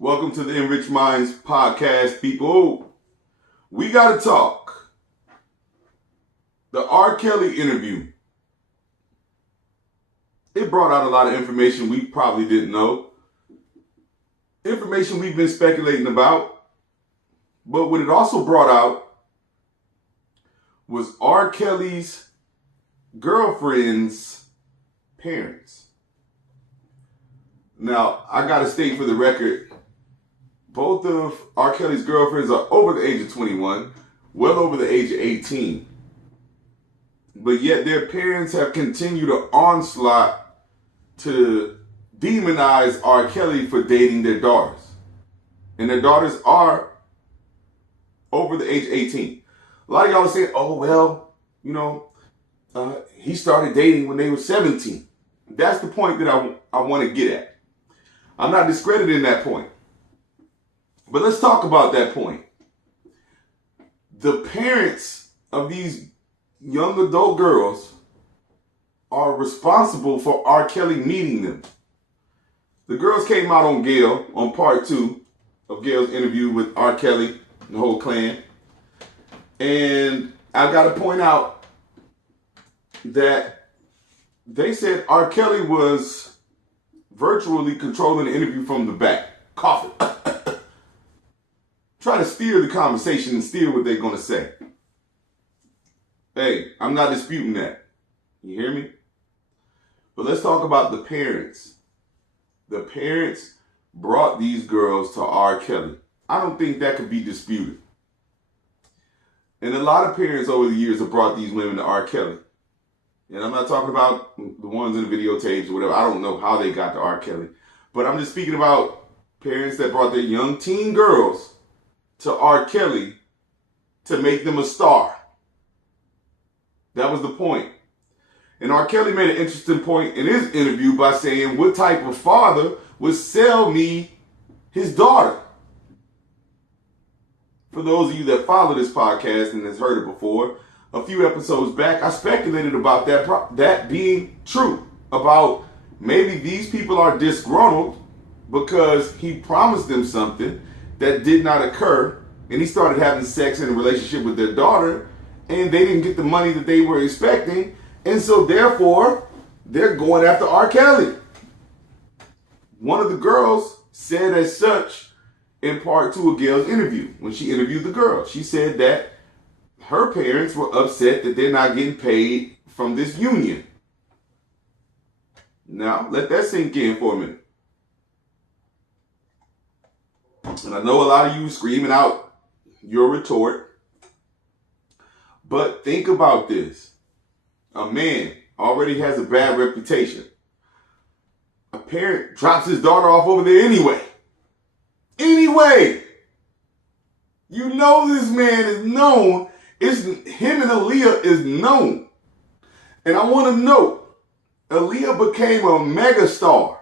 Welcome to the Enriched Minds podcast, people. We got to talk. The R.Kelly interview. It brought out a lot of information we probably didn't know. Information we've been speculating about. But what it also brought out was R.Kelly's girlfriend's parents. Now, I got to state for the record, both of R. Kelly's girlfriends are over the age of 21, well over the age of 18. But yet their parents have continued an onslaught to demonize R. Kelly for dating their daughters. And their daughters are over the age of 18. A lot of y'all are saying, oh, well, he started dating when they were 17. That's the point that I want to get at. I'm not discrediting that point. But let's talk about that point. The parents of these young adult girls are responsible for R. Kelly meeting them. The girls came out on Gayle, on part 2 of Gayle's interview with R. Kelly and the whole clan. And I got to point out that they said R. Kelly was virtually controlling the interview from the back, coughing. Try to steer the conversation and steer what they're going to say. Hey, I'm not disputing that. You hear me? But let's talk about the parents. The parents brought these girls to R. Kelly. I don't think that could be disputed. And a lot of parents over the years have brought these women to R. Kelly. And I'm not talking about the ones in the videotapes or whatever. I don't know how they got to R. Kelly. But I'm just speaking about parents that brought their young teen girls to R. Kelly to make them a star. That was the point. And R. Kelly made an interesting point in his interview by saying, what type of father would sell me his daughter? For those of you that follow this podcast and has heard it before, a few episodes back, I speculated about that being true. About maybe these people are disgruntled because he promised them something that did not occur, and he started having sex in a relationship with their daughter, and they didn't get the money that they were expecting, and so therefore, they're going after R. Kelly. One of the girls said as such in part 2 of Gayle's interview, when she interviewed the girl. She said that her parents were upset that they're not getting paid from this union. Now, let that sink in for a minute. And I know a lot of you screaming out your retort, but think about this. A man already has a bad reputation. A parent drops his daughter off over there anyway. You know this man is known. Him and Aaliyah is known. And I want to note, Aaliyah became a megastar.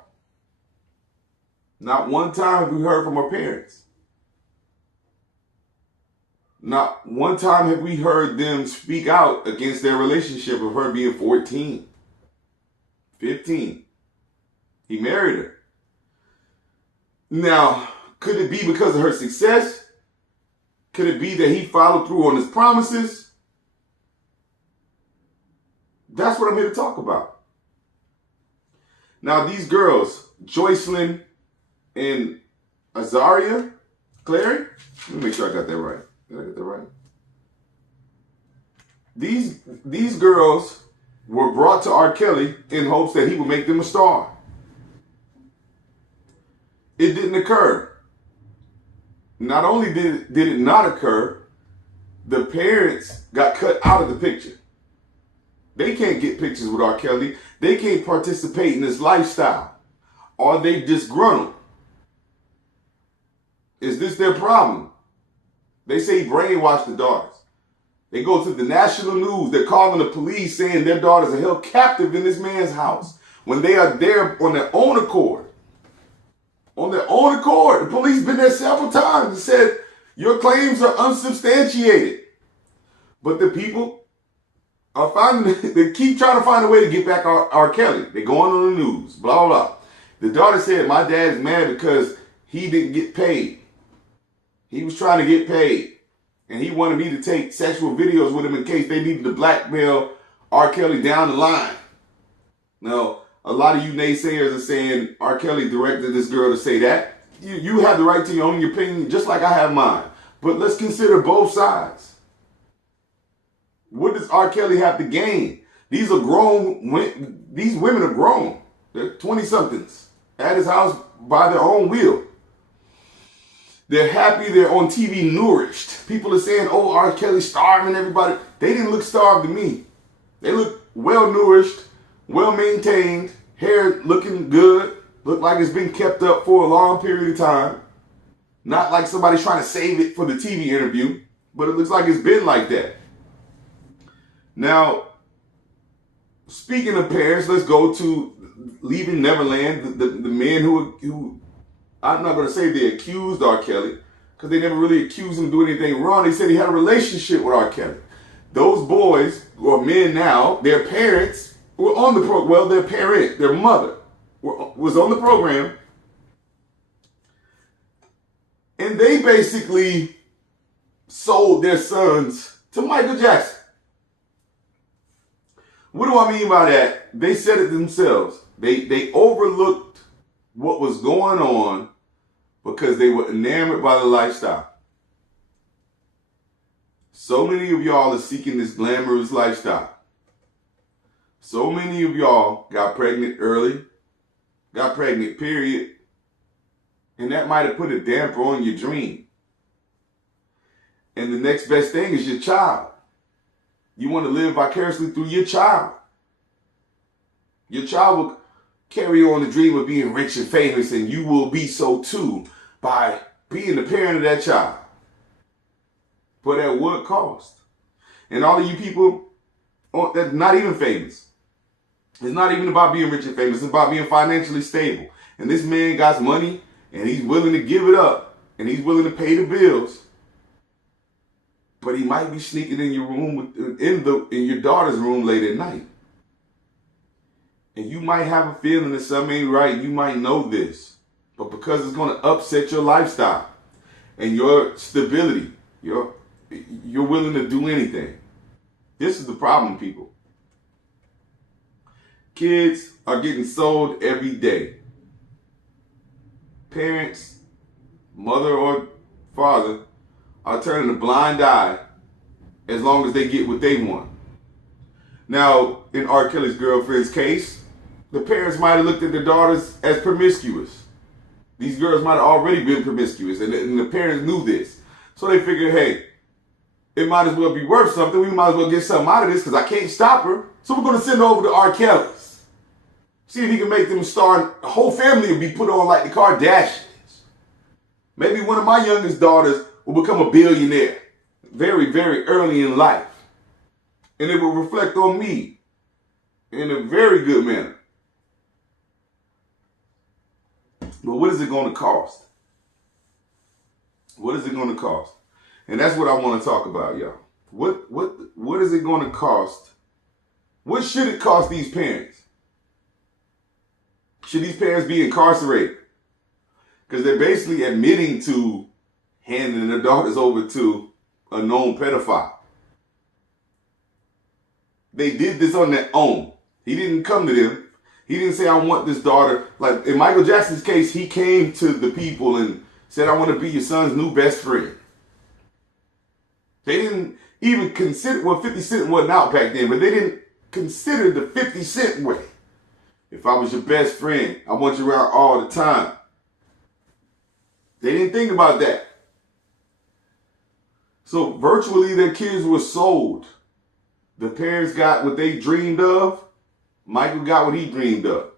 Not one time have we heard from her parents. Not one time have we heard them speak out against their relationship of her being 14, 15. He married her. Now, could it be because of her success? Could it be that he followed through on his promises? That's what I'm here to talk about. Now, these girls, Joycelyn and Azaria Clary, let me make sure I got that right. Did I get that right? These girls were brought to R. Kelly in hopes that he would make them a star. It didn't occur. Not only did it not occur, the parents got cut out of the picture. They can't get pictures with R. Kelly. They can't participate in his lifestyle. Are they disgruntled? Is this their problem? They say he brainwashed the daughters. They go to the national news. They're calling the police saying their daughters are held captive in this man's house when they are there on their own accord. On their own accord. The police been there several times and said, your claims are unsubstantiated. But the people are they keep trying to find a way to get back R. Kelly. They're going on the news, blah, blah, blah. The daughter said, my dad's mad because he didn't get paid. He was trying to get paid. And he wanted me to take sexual videos with him in case they needed to blackmail R. Kelly down the line. Now, a lot of you naysayers are saying R. Kelly directed this girl to say that. You have the right to your own opinion, just like I have mine. But let's consider both sides. What does R. Kelly have to gain? These are grown, these women are grown. They're 20-somethings at his house by their own will. They're happy, they're on TV nourished. People are saying, oh, R. Kelly's starving everybody. They didn't look starved to me. They look well nourished, well maintained, hair looking good, look like it's been kept up for a long period of time. Not like somebody's trying to save it for the TV interview, but it looks like it's been like that. Now, speaking of parents, let's go to Leaving Neverland, the men who I'm not going to say they accused R. Kelly, because they never really accused him of doing anything wrong. They said he had a relationship with R. Kelly. Those boys, or men now, their parents were on the program. Well, their parent, their mother, was on the program. And they basically sold their sons to Michael Jackson. What do I mean by that? They said it themselves. They overlooked what was going on because they were enamored by the lifestyle. So many of y'all are seeking this glamorous lifestyle. So many of y'all got pregnant early, got pregnant, period. And that might have put a damper on your dream. And the next best thing is your child. You want to live vicariously through your child. Your child will carry on the dream of being rich and famous, and you will be so too by being the parent of that child. But at what cost? And all of you people that's not even famous. It's not even about being rich and famous. It's about being financially stable. And this man got money, and he's willing to give it up, and he's willing to pay the bills. But he might be sneaking in your room, in your daughter's room late at night. And you might have a feeling that something ain't right. You might know this. But because it's going to upset your lifestyle and your stability, you're willing to do anything. This is the problem, people. Kids are getting sold every day. Parents, mother or father, are turning a blind eye as long as they get what they want. Now, in R. Kelly's girlfriend's case, the parents might have looked at their daughters as promiscuous. These girls might have already been promiscuous, and the parents knew this. So they figured, hey, it might as well be worth something. We might as well get something out of this because I can't stop her. So we're going to send her over to R. Kelly's. See if he can make them star. The whole family will be put on like the Kardashians. Maybe one of my youngest daughters will become a billionaire very, very early in life. And it will reflect on me in a very good manner. But what is it going to cost? What is it going to cost? And that's what I want to talk about, y'all. What is it going to cost? What should it cost these parents? Should these parents be incarcerated? Because they're basically admitting to handing their daughters over to a known pedophile. They did this on their own. He didn't come to them. He didn't say, I want this daughter. Like in Michael Jackson's case, he came to the people and said, I want to be your son's new best friend. They didn't even consider, well, 50 Cent wasn't out back then, but they didn't consider the 50 Cent way. If I was your best friend, I want you around all the time. They didn't think about that. So virtually their kids were sold. The parents got what they dreamed of. Michael got what he dreamed of.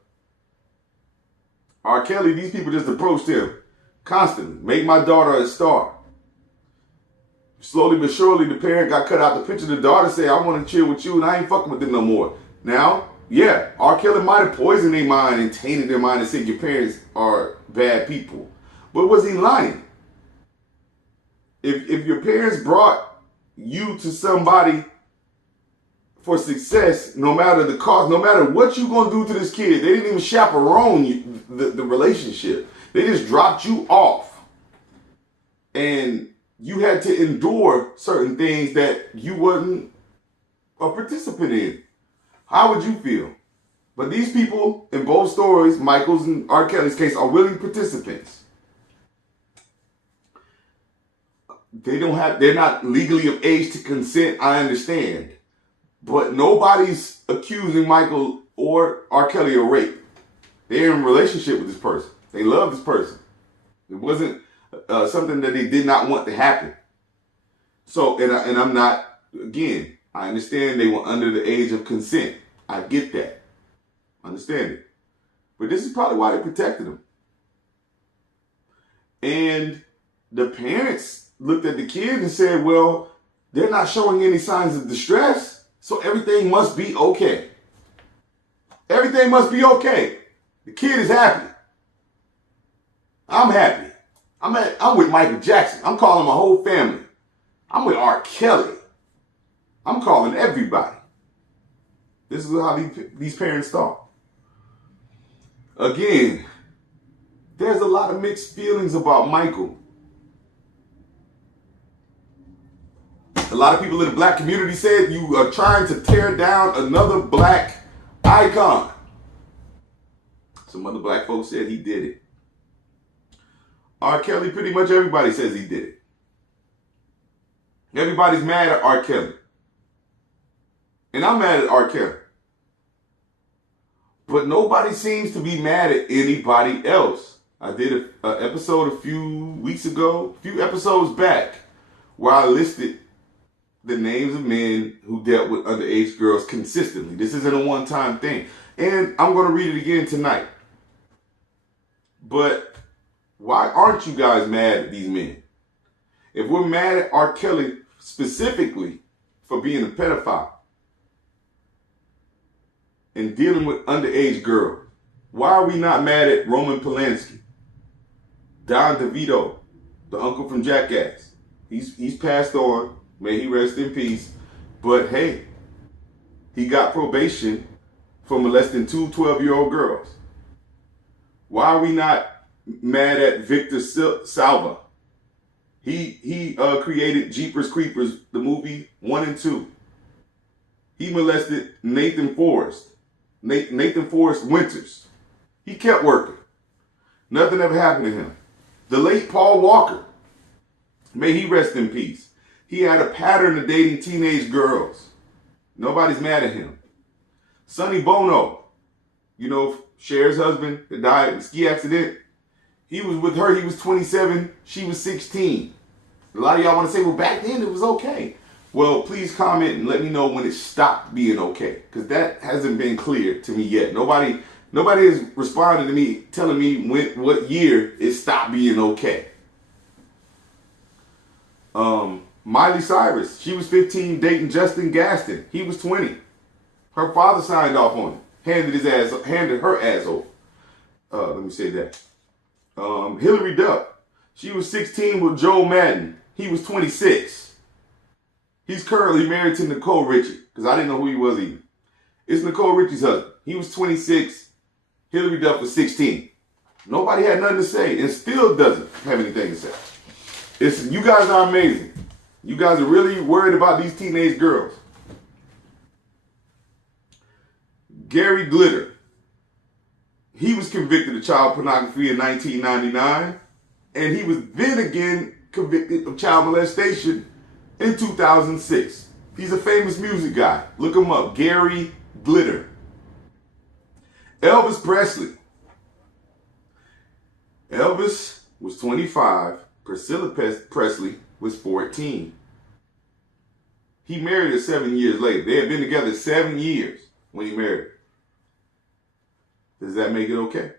R. Kelly, these people just approached him constantly. Make my daughter a star. Slowly but surely, the parent got cut out the picture. The daughter said, I want to chill with you and I ain't fucking with them no more. Now, yeah, R. Kelly might have poisoned their mind and tainted their mind and said your parents are bad people. But was he lying? If your parents brought you to somebody for success, no matter the cost, no matter what you're going to do to this kid, they didn't even chaperone you, the relationship. They just dropped you off. And you had to endure certain things that you wasn't a participant in. How would you feel? But these people in both stories, Michael's and R. Kelly's case, are willing participants. They're not legally of age to consent, I understand. But nobody's accusing Michael or R. Kelly of rape. They're in a relationship with this person. They love this person. It wasn't something that they did not want to happen. So, and I'm not, again, I understand they were under the age of consent. I get that. I understand it. But this is probably why they protected him. And the parents looked at the kid and said, well, they're not showing any signs of distress, so everything must be okay. Everything must be okay. The kid is happy. I'm happy. I'm with Michael Jackson. I'm calling my whole family. I'm with R. Kelly. I'm calling everybody. This is how these parents thought. Again, there's a lot of mixed feelings about Michael. A lot of people in the black community said you are trying to tear down another black icon. Some other black folks said he did it. R. Kelly, pretty much everybody says he did it. Everybody's mad at R. Kelly. And I'm mad at R. Kelly. But nobody seems to be mad at anybody else. I did an episode a few episodes back, where I listed the names of men who dealt with underage girls consistently. This isn't a one-time thing. And I'm going to read it again tonight. But why aren't you guys mad at these men? If we're mad at R. Kelly specifically for being a pedophile and dealing with underage girls, why are we not mad at Roman Polanski, Don DeVito, the uncle from Jackass? He's passed on. May he rest in peace. But hey, he got probation for molesting two 12-year-old girls. Why are we not mad at Victor Salva? He created Jeepers Creepers, the movie 1 and 2. He molested Nathan Forrest Winters. He kept working. Nothing ever happened to him. The late Paul Walker, may he rest in peace. He had a pattern of dating teenage girls. Nobody's mad at him. Sonny Bono, Cher's husband that died in a ski accident. He was with her. He was 27. She was 16. A lot of y'all want to say, well, back then it was okay. Well, please comment and let me know when it stopped being okay, because that hasn't been clear to me yet. Nobody has responded to me telling me what year it stopped being okay. Miley Cyrus, she was 15 dating Justin Gaston. He was 20. Her father signed off on it. Handed her ass over. Let me say that. Hillary Duff, she was 16 with Joe Madden. He was 26. He's currently married to Nicole Richie, because I didn't know who he was either. It's Nicole Richie's husband. He was 26. Hillary Duff was 16. Nobody had nothing to say, and still doesn't have anything to say. You guys are amazing. You guys are really worried about these teenage girls. Gary Glitter, he was convicted of child pornography in 1999, and he was then again convicted of child molestation in 2006. He's a famous music guy. Look him up, Gary Glitter. Elvis Presley. Elvis was 25. Priscilla Presley was 14. He married her 7 years later. They had been together 7 years when he married her. Does that make it okay?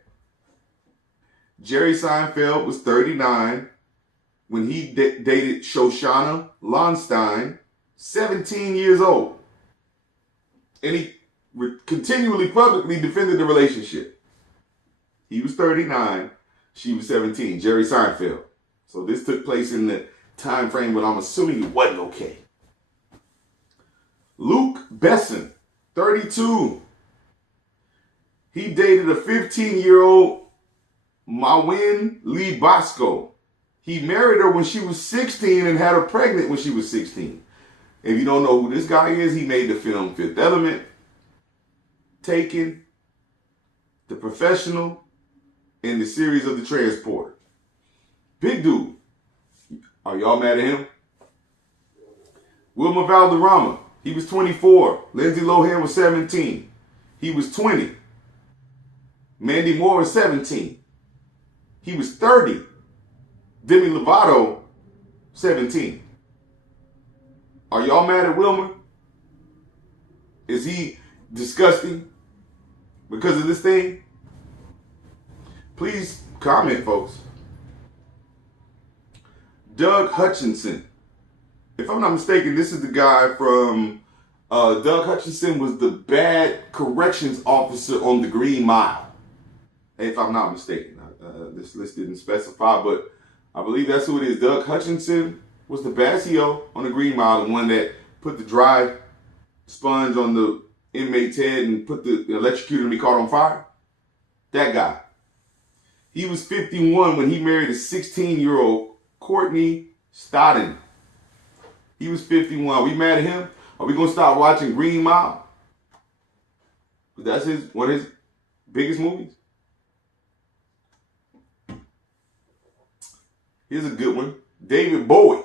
Jerry Seinfeld was 39 when he dated Shoshana Lonstein, 17 years old. And he continually publicly defended the relationship. He was 39, she was 17, Jerry Seinfeld. So this took place in the time frame when I'm assuming it wasn't okay. Luke Besson, 32. He dated a 15-year-old Mawin Lee Bosco. He married her when she was 16 and had her pregnant when she was 16. If you don't know who this guy is, he made the film Fifth Element, Taken, The Professional, and the series of The Transporter. Big dude. Are y'all mad at him? Wilmer Valderrama. He was 24. Lindsay Lohan was 17. He was 20. Mandy Moore was 17. He was 30. Demi Lovato, 17. Are y'all mad at Wilmer? Is he disgusting because of this thing? Please comment, folks. Doug Hutchinson. If I'm not mistaken, this is the guy from... Doug Hutchinson was the bad corrections officer on the Green Mile. If I'm not mistaken. This list didn't specify, but I believe that's who it is. Doug Hutchinson was the bad CO on the Green Mile, the one that put the dry sponge on the inmate's head and put the electrocutor and he caught on fire. That guy. He was 51 when he married a 16-year-old Courtney Stodden. He was 51. Are we mad at him? Are we going to start watching Green Mile? That's one of his biggest movies. Here's a good one. David Bowie.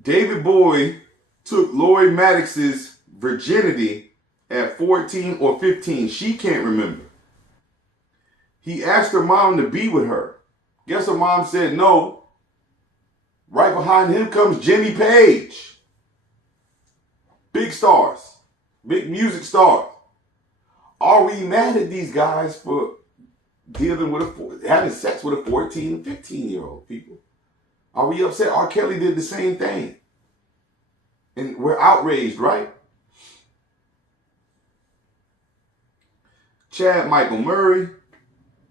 David Bowie took Lori Maddox's virginity at 14 or 15. She can't remember. He asked her mom to be with her. Guess her mom said no. Right behind him comes Jimmy Page. Big stars. Big music stars. Are we mad at these guys for dealing with having sex with a 14 and 15-year-old people? Are we upset? R.Kelly did the same thing. And we're outraged, right? Chad Michael Murray.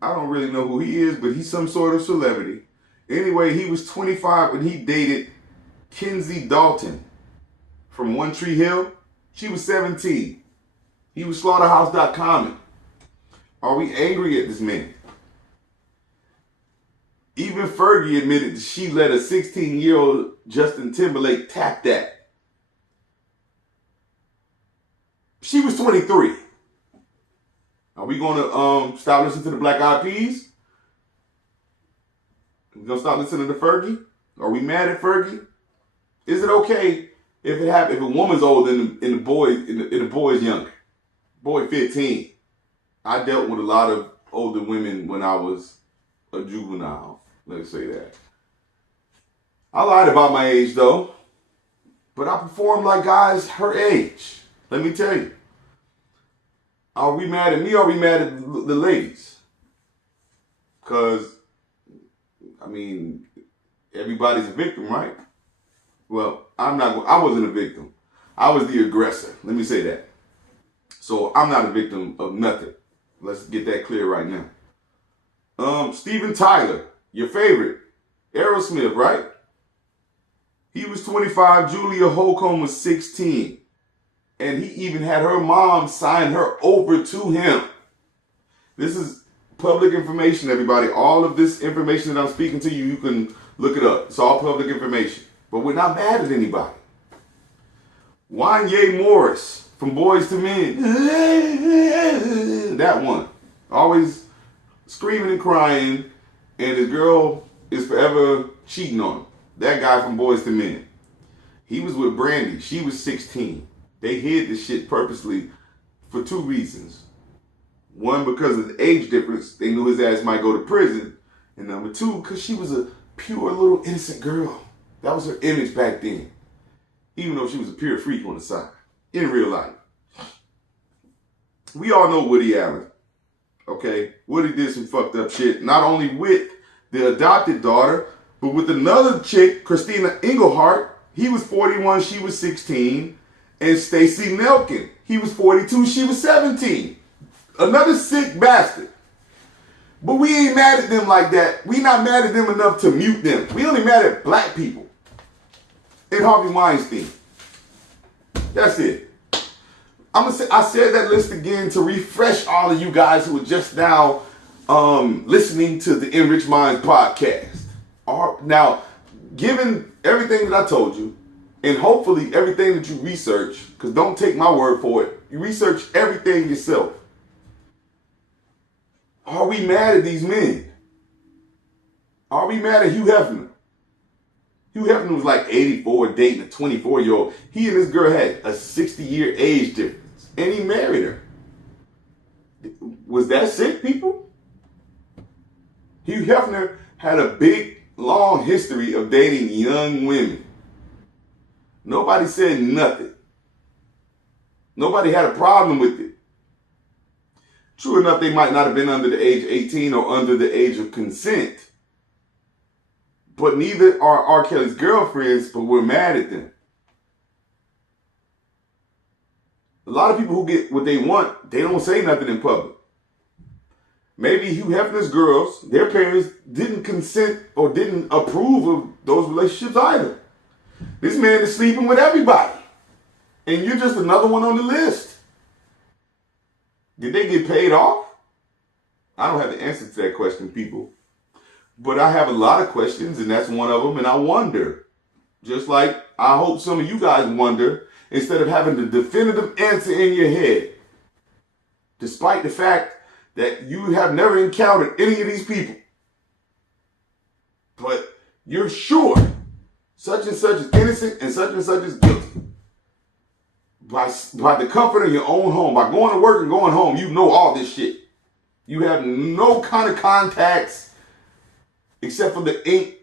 I don't really know who he is, but he's some sort of celebrity. Anyway, he was 25 when he dated Kenzie Dalton from One Tree Hill. She was 17. He was slaughterhouse.com. Are we angry at this man? Even Fergie admitted that she let a 16-year-old Justin Timberlake tap that. She was 23. Are we going to stop listening to the Black Eyed Peas? We going to stop listening to Fergie? Are we mad at Fergie? Is it okay if it happens if a woman's older and the boy's younger? Boy 15. I dealt with a lot of older women when I was a juvenile. Let's say that. I lied about my age though, but I performed like guys her age. Let me tell you. Are we mad at me or are we mad at the ladies? Because, I mean, everybody's a victim, right? Well, I wasn't a victim. I was the aggressor. Let me say that. So I'm not a victim of nothing. Let's get that clear right now. Steven Tyler, your favorite. Aerosmith, right? He was 25. Julia Holcomb was 16. And he even had her mom sign her over to him. This is public information, everybody. All of this information that I'm speaking to you, you can look it up. It's all public information. But we're not mad at anybody. Wanye Morris from Boys to Men. That one. Always screaming and crying. And his girl is forever cheating on him. That guy from Boys to Men. He was with Brandy. She was 16. They hid this shit purposely for two reasons. One, because of the age difference. They knew his ass might go to prison. And number two, because she was a pure little innocent girl. That was her image back then. Even though she was a pure freak on the side. In real life. We all know Woody Allen. Okay? Woody did some fucked up shit. Not only with the adopted daughter, but with another chick, Christina Englehart. He was 41, she was 16. And Stacey Nelkin. He was 42, she was 17. Another sick bastard. But we ain't mad at them like that. We not mad at them enough to mute them. We only mad at black people. And Harvey Weinstein. That's it. I said that list again to refresh all of you guys who are just now listening to the Enriched Minds podcast. Now, given everything that I told you, and hopefully everything that you research, because don't take my word for it, you research everything yourself. Are we mad at these men? Are we mad at Hugh Hefner? Hugh Hefner was like 84, dating a 24-year-old. He and this girl had a 60-year age difference, and he married her. Was that sick, people? Hugh Hefner had a big, long history of dating young women. Nobody said nothing. Nobody had a problem with it. True enough, they might not have been under the age of 18 or under the age of consent. But neither are R.Kelly's girlfriends, but we're mad at them. A lot of people who get what they want, they don't say nothing in public. Maybe Hugh Hefner's girls, their parents didn't consent or didn't approve of those relationships either. This man is sleeping with everybody. And you're just another one on the list. Did they get paid off? I don't have the answer to that question, people. But I have a lot of questions, and that's one of them, and I wonder. Just like I hope some of you guys wonder, instead of having the definitive answer in your head. Despite the fact that you have never encountered any of these people. But you're sure such and such is innocent and such is guilty. By the comfort of your own home, by going to work and going home, you know all this shit. You have no kind of contacts except for the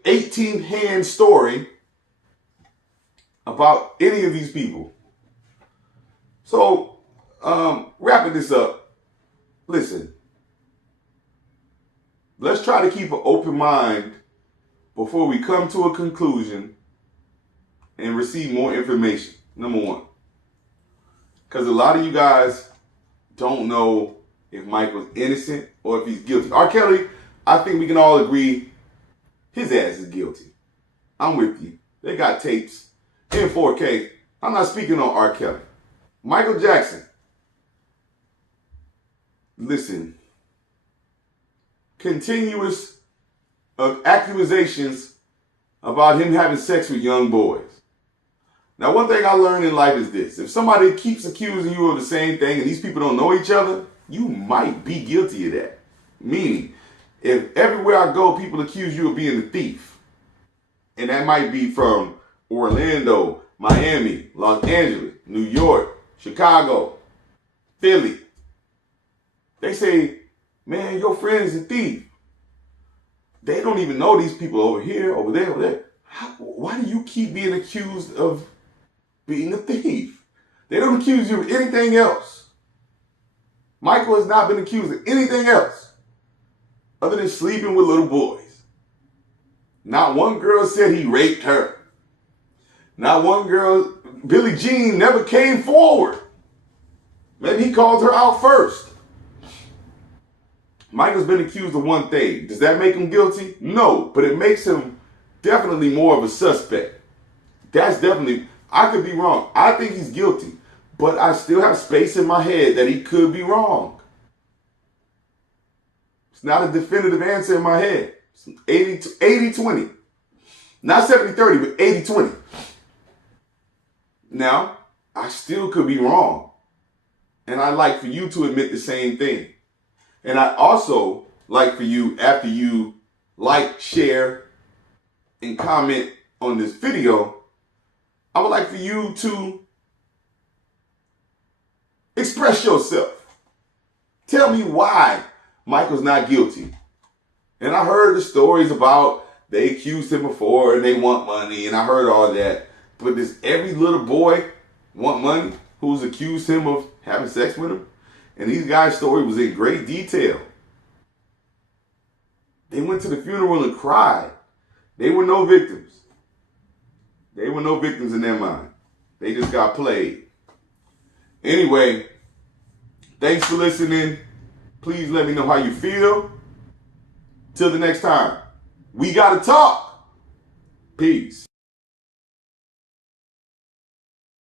18th hand story about any of these people. So, wrapping this up, listen, let's try to keep an open mind before we come to a conclusion and receive more information, number one. Because a lot of you guys don't know if Michael's innocent or if he's guilty. R.Kelly, I think we can all agree his ass is guilty. I'm with you. They got tapes in 4K. I'm not speaking on R.Kelly. Michael Jackson. Listen. Continuous accusations about him having sex with young boys. Now, one thing I learned in life is this. If somebody keeps accusing you of the same thing and these people don't know each other, you might be guilty of that. Meaning, if everywhere I go, people accuse you of being a thief, and that might be from Orlando, Miami, Los Angeles, New York, Chicago, Philly. They say, man, your friend is a thief. They don't even know these people over here, over there, over there. Why do you keep being accused of being a thief? They don't accuse you of anything else. Michael has not been accused of anything else other than sleeping with little boys. Not one girl said he raped her. Not one girl, Billie Jean never came forward. Maybe he called her out first. Michael's been accused of one thing. Does that make him guilty? No, but it makes him definitely more of a suspect. That's definitely, I could be wrong. I think he's guilty, but I still have space in my head that he could be wrong. It's not a definitive answer in my head. It's 80-20. Not 70-30, but 80-20. Now, I still could be wrong. And I'd like for you to admit the same thing. And I'd also like for you, after you like, share, and comment on this video, I would like for you to express yourself. Tell me why Michael's not guilty. And I heard the stories about they accused him before and they want money, and I heard all that. But does every little boy want money who's accused him of having sex with him? And these guys' story was in great detail. They went to the funeral and cried. They were no victims. They were no victims in their mind. They just got played. Anyway, thanks for listening. Please let me know how you feel. Till the next time, we gotta talk. Peace.